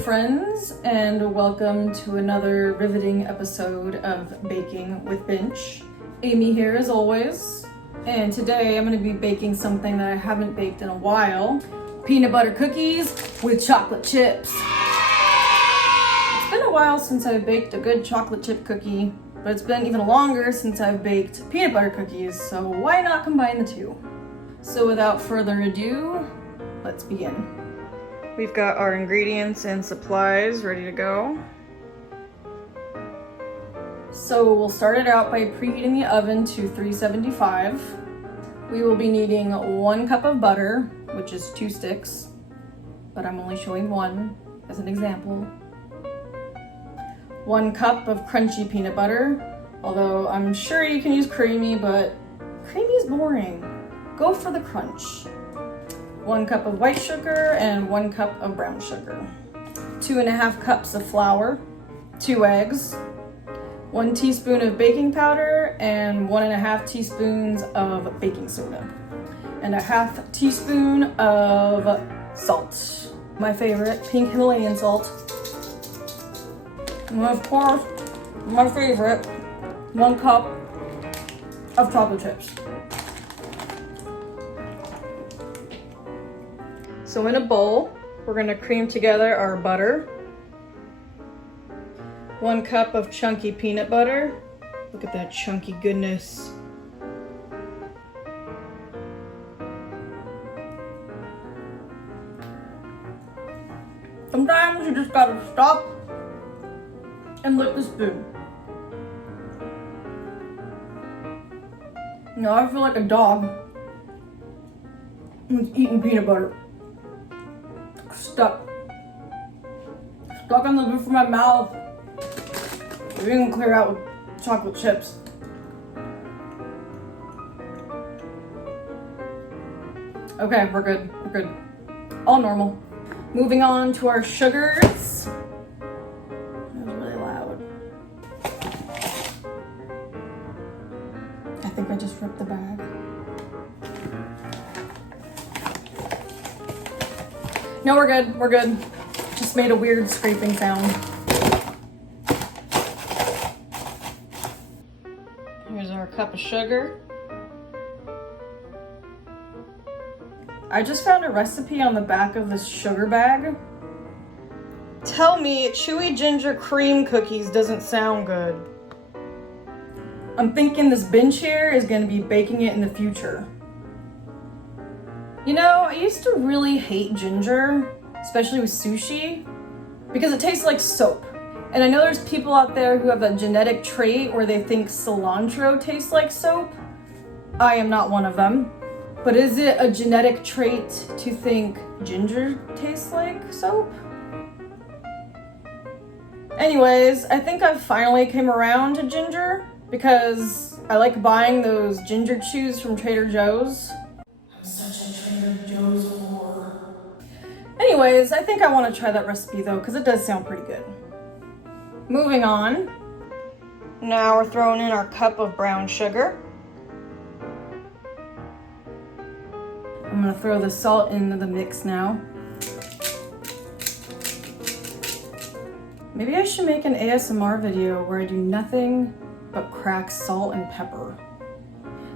friends, and welcome to another riveting episode of Baking with Binch. Amy here as always, and today I'm going to be baking something that I haven't baked in a while. Peanut butter cookies with chocolate chips. It's been a while since I've baked a good chocolate chip cookie, but it's been even longer since I've baked peanut butter cookies, so why not combine the two? So without further ado, let's begin. We've got our ingredients and supplies ready to go. So we'll start it out by preheating the oven to 375. We will be needing 1 cup of butter, which is 2 sticks, but I'm only showing 1 as an example. 1 cup of crunchy peanut butter, although I'm sure you can use creamy, but creamy is boring. Go for the crunch. 1 cup of white sugar and 1 cup of brown sugar. 2.5 cups of flour, 2 eggs, 1 teaspoon of baking powder, and 1.5 teaspoons of baking soda, and 1/2 teaspoon of salt. My favorite, pink Himalayan salt. And of course, my favorite, 1 cup of chocolate chips. So in a bowl, we're gonna cream together our butter, 1 cup of chunky peanut butter. Look at that chunky goodness. Sometimes you just gotta stop and lick the spoon. Now I feel like a dog who's eating peanut butter. Stuck on the roof of my mouth. We're gonna clear out with chocolate chips. Okay, we're good. We're good. All normal. Moving on to our sugars. That was really loud. I think I just ripped the bag. No, we're good. We're good. Just made a weird scraping sound. Here's our cup of sugar. I just found a recipe on the back of this sugar bag. Tell me chewy ginger cream cookies doesn't sound good. I'm thinking this bench here is going to be baking it in the future. You know, I used to really hate ginger, especially with sushi, because it tastes like soap. And I know there's people out there who have that genetic trait where they think cilantro tastes like soap. I am not one of them. But is it a genetic trait to think ginger tastes like soap? Anyways, I think I've finally came around to ginger because I like buying those ginger chews from Trader Joe's. Anyways, I think I want to try that recipe though, because it does sound pretty good. Moving on. Now we're throwing in our cup of brown sugar. I'm going to throw the salt into the mix now. Maybe I should make an ASMR video where I do nothing but crack salt and pepper.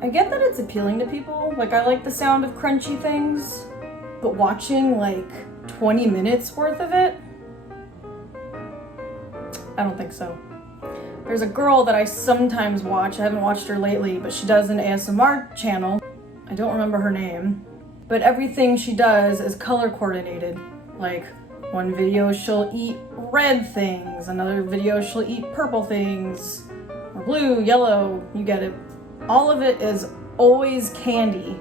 I get that it's appealing to people, like I like the sound of crunchy things, but watching like 20 minutes worth of it? I don't think so. There's a girl that I sometimes watch, I haven't watched her lately, but she does an ASMR channel. I don't remember her name, but everything she does is color coordinated. Like one video she'll eat red things, another video she'll eat purple things, or blue, yellow, you get it. All of it is always candy.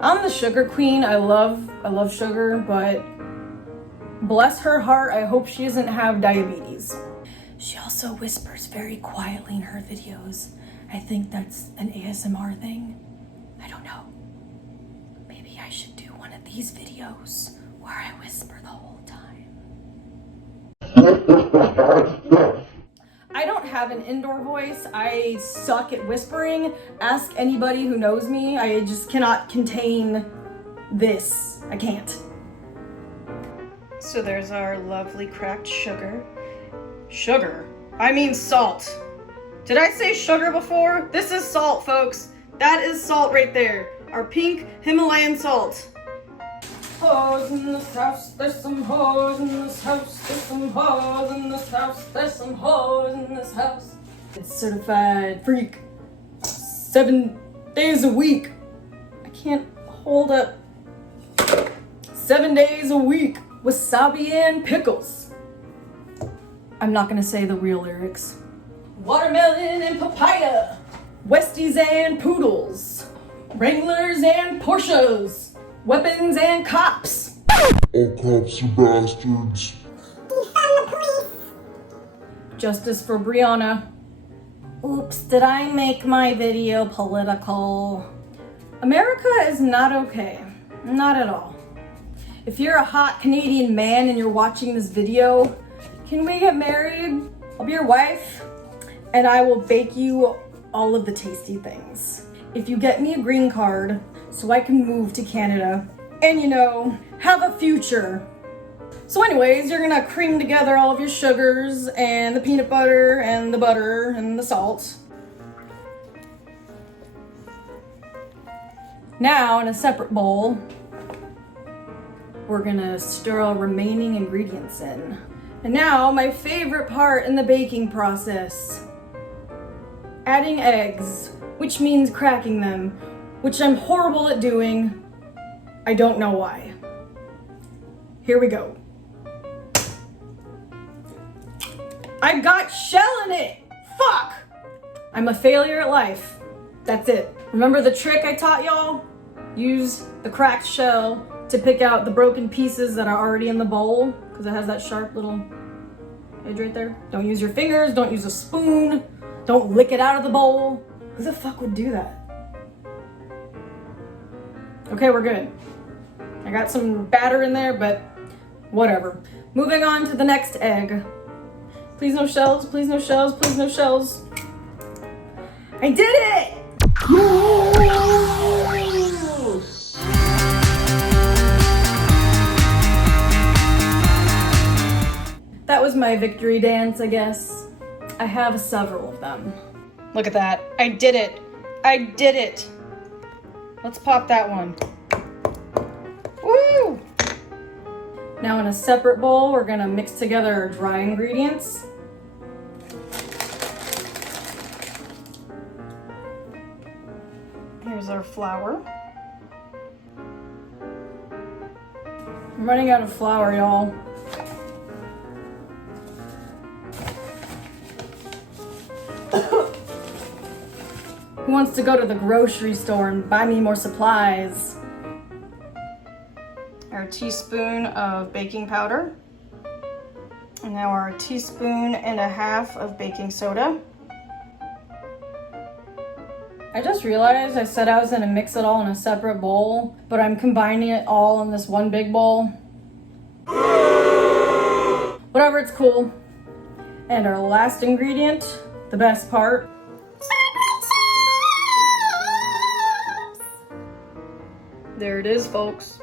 I'm the sugar queen. I love sugar, but bless her heart, I hope she doesn't have diabetes. She also whispers very quietly in her videos. I think that's an ASMR thing. I don't know. Maybe I should do one of these videos where I whisper the whole time. I don't have an indoor voice. I suck at whispering. Ask anybody who knows me. I just cannot contain this. I can't. So there's our lovely cracked sugar. Sugar? I mean salt. Did I say sugar before? This is salt, folks. That is salt right there. Our pink Himalayan salt. Hoes in this house, there's some hoes in this house, there's some hoes in this house, there's some hoes in this house. It's certified freak. 7 days a week. I can't hold up. 7 days a week. Wasabi and pickles. I'm not gonna say the real lyrics. Watermelon and papaya. Westies and poodles. Wranglers and Porsches. Weapons and cops. All cops are bastards. Defund the police. Justice for Brianna. Oops, did I make my video political? America is not okay. Not at all. If you're a hot Canadian man and you're watching this video, can we get married? I'll be your wife and I will bake you all of the tasty things. If you get me a green card so I can move to Canada and, you know, have a future. So anyways, you're gonna cream together all of your sugars and the peanut butter and the salt. Now, in a separate bowl, we're gonna stir all remaining ingredients in. And now, my favorite part in the baking process. Adding eggs, which means cracking them, which I'm horrible at doing. I don't know why. Here we go. I got shell in it! Fuck! I'm a failure at life. That's it. Remember the trick I taught y'all? Use the cracked shell to pick out the broken pieces that are already in the bowl, because it has that sharp little edge right there. Don't use your fingers, don't use a spoon, don't lick it out of the bowl. Who the fuck would do that? Okay, we're good. I got some batter in there, but whatever. Moving on to the next egg. Please no shells, please no shells, please no shells. I did it! That was my victory dance, I guess. I have several of them. Look at that. I did it. I did it. Let's pop that one. Woo! Now in a separate bowl, we're gonna mix together our dry ingredients. Here's our flour. I'm running out of flour, y'all. Who wants to go to the grocery store and buy me more supplies? Our teaspoon of baking powder. And now our teaspoon and a half of baking soda. I just realized I said I was gonna mix it all in a separate bowl, but I'm combining it all in this one big bowl. Whatever, it's cool. And our last ingredient, the best part. There it is, folks.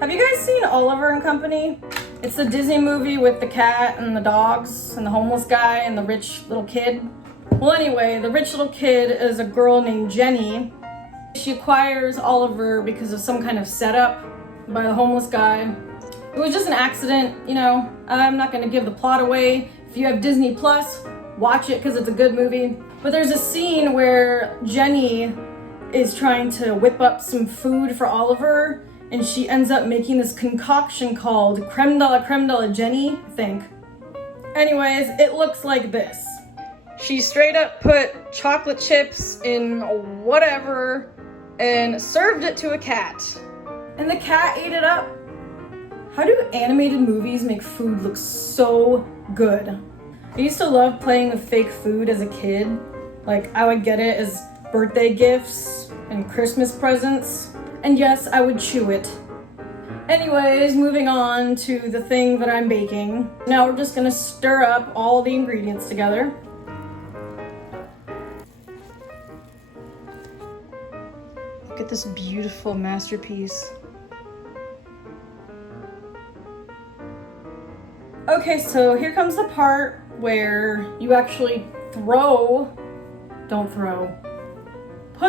Have you guys seen Oliver and Company? It's the Disney movie with the cat and the dogs and the homeless guy and the rich little kid. Well, anyway, the rich little kid is a girl named Jenny. She acquires Oliver because of some kind of setup by the homeless guy. It was just an accident, you know. I'm not gonna give the plot away. If you have Disney Plus, watch it because it's a good movie. But there's a scene where Jenny is trying to whip up some food for Oliver, and she ends up making this concoction called creme de la Jenny, I think. Anyways, it looks like this. She straight up put chocolate chips in whatever and served it to a cat. And the cat ate it up. How do animated movies make food look so good? I used to love playing with fake food as a kid. Like, I would get it as birthday gifts and Christmas presents. And yes, I would chew it. Anyways, moving on to the thing that I'm baking. Now we're just gonna stir up all the ingredients together. Look at this beautiful masterpiece. Okay, so here comes the part where you actually put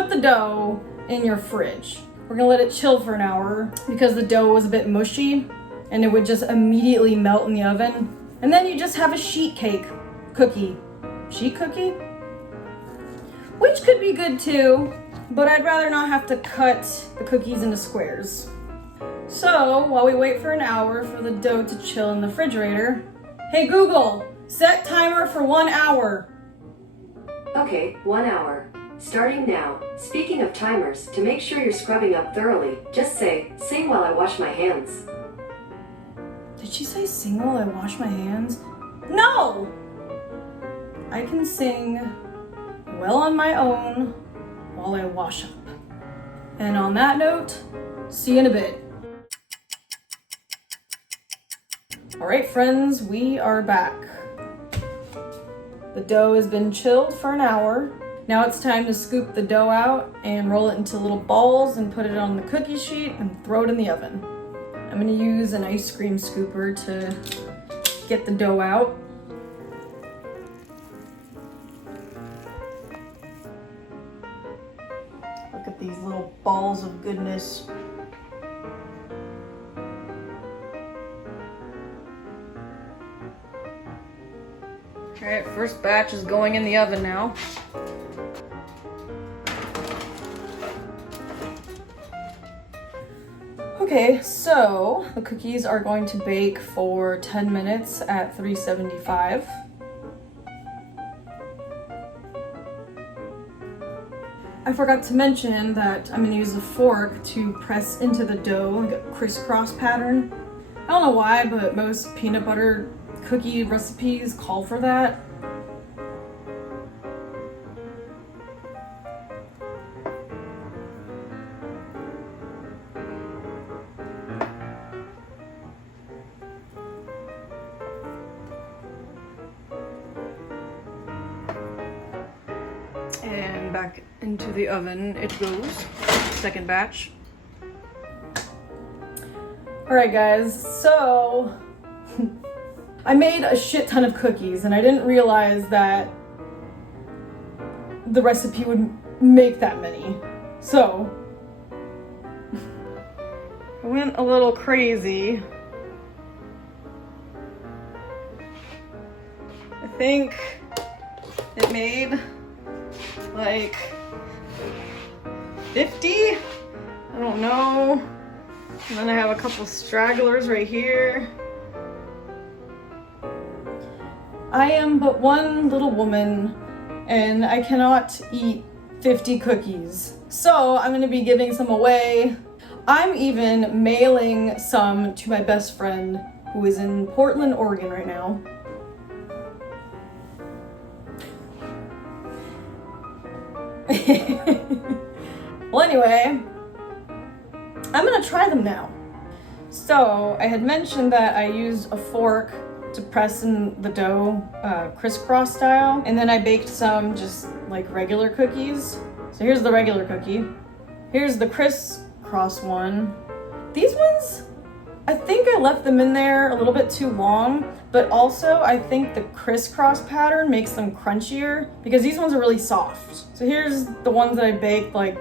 the dough in your fridge. We're gonna let it chill for an hour because the dough was a bit mushy and it would just immediately melt in the oven. And then you just have a sheet cookie, which could be good too, but I'd rather not have to cut the cookies into squares. So while we wait for an hour for the dough to chill in the refrigerator, hey Google, set timer for 1 hour. Okay, 1 hour. Starting now. Speaking of timers, to make sure you're scrubbing up thoroughly, just say, sing while I wash my hands. Did she say sing while I wash my hands? No! I can sing well on my own while I wash up. And on that note, see you in a bit. All right, friends, we are back. The dough has been chilled for an hour. Now it's time to scoop the dough out and roll it into little balls and put it on the cookie sheet and throw it in the oven. I'm gonna use an ice cream scooper to get the dough out. Look at these little balls of goodness. All right, first batch is going in the oven now. Okay, so the cookies are going to bake for 10 minutes at 375. I forgot to mention that I'm gonna use a fork to press into the dough like a crisscross pattern. I don't know why, but most peanut butter cookie recipes call for that. And back into the oven it goes. Second batch. Alright guys, so I made a shit ton of cookies and I didn't realize that the recipe would make that many. So I went a little crazy. I think it made like 50? I don't know. And then I have a couple stragglers right here. I am but one little woman and I cannot eat 50 cookies. So I'm gonna be giving some away. I'm even mailing some to my best friend who is in Portland, Oregon right now. Well, anyway, I'm gonna try them now. So I had mentioned that I used a fork to press in the dough crisscross style, and then I baked some just like regular cookies. So here's the regular cookie. Here's the crisscross one. These ones, I think I left them in there a little bit too long, but also I think the crisscross pattern makes them crunchier because these ones are really soft. So here's the ones that I baked like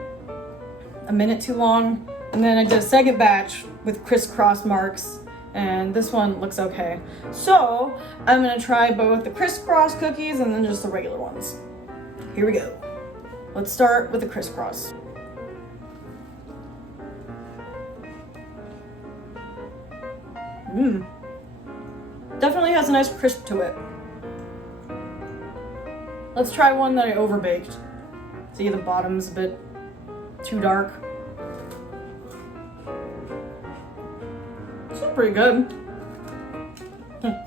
a minute too long. And then I did a second batch with crisscross marks and this one looks okay. So I'm gonna try both the crisscross cookies and then just the regular ones. Here we go. Let's start with the crisscross. Definitely has a nice crisp to it. Let's try one that I overbaked. See, the bottom's a bit too dark. It's pretty good.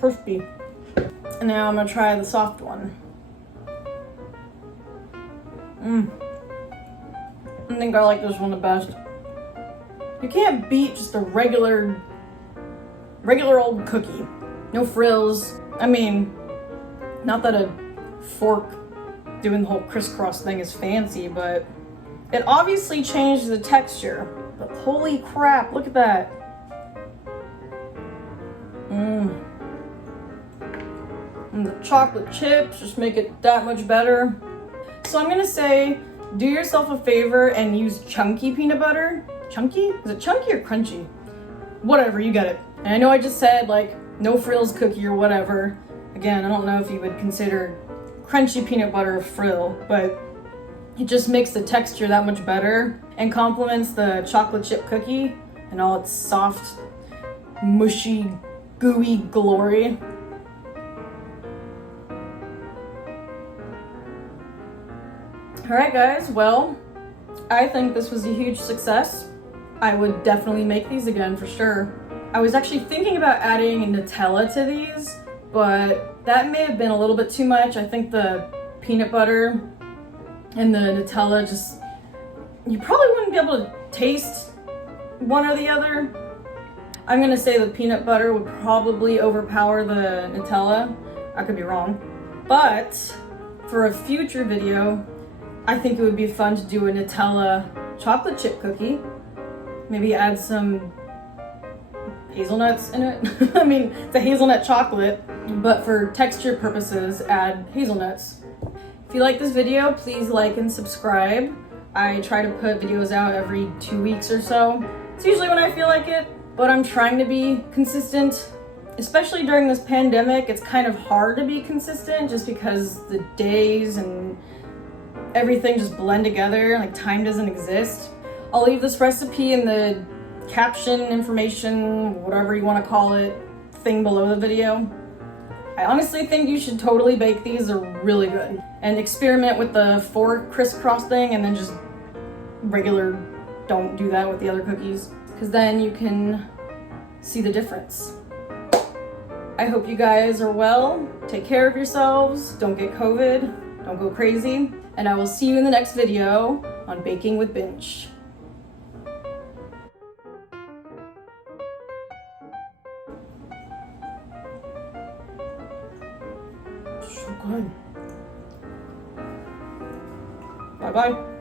Crispy. And now I'm gonna try the soft one. I think I like this one the best. You can't beat just a regular old cookie. No frills. I mean, not that a fork doing the whole crisscross thing is fancy, but it obviously changed the texture. But holy crap, look at that. And the chocolate chips just make it that much better. So I'm gonna say, do yourself a favor and use chunky peanut butter. Chunky? Is it chunky or crunchy? Whatever, you get it. And I know I just said like no frills cookie or whatever. Again, I don't know if you would consider crunchy peanut butter a frill, but it just makes the texture that much better and complements the chocolate chip cookie and all its soft, mushy, gooey glory. Alright guys, well, I think this was a huge success. I would definitely make these again for sure. I was actually thinking about adding Nutella to these, but that may have been a little bit too much. I think the peanut butter and the Nutella just, you probably wouldn't be able to taste one or the other. I'm gonna say the peanut butter would probably overpower the Nutella. I could be wrong. But for a future video, I think it would be fun to do a Nutella chocolate chip cookie. Maybe add some hazelnuts in it. I mean, it's a hazelnut chocolate, but for texture purposes, add hazelnuts. If you like this video, please like and subscribe. I try to put videos out every 2 weeks or so. It's usually when I feel like it, but I'm trying to be consistent. Especially during this pandemic, it's kind of hard to be consistent just because the days and everything just blend together, like time doesn't exist. I'll leave this recipe in the caption information, whatever you want to call it, thing below the video. I honestly think you should totally bake these. They're really good. And experiment with the 4 crisscross thing and then just regular, don't do that with the other cookies, because then you can see the difference. I hope you guys are well. Take care of yourselves. Don't get COVID. Don't go crazy. And I will see you in the next video on Baking with Binch. So good. Bye-bye.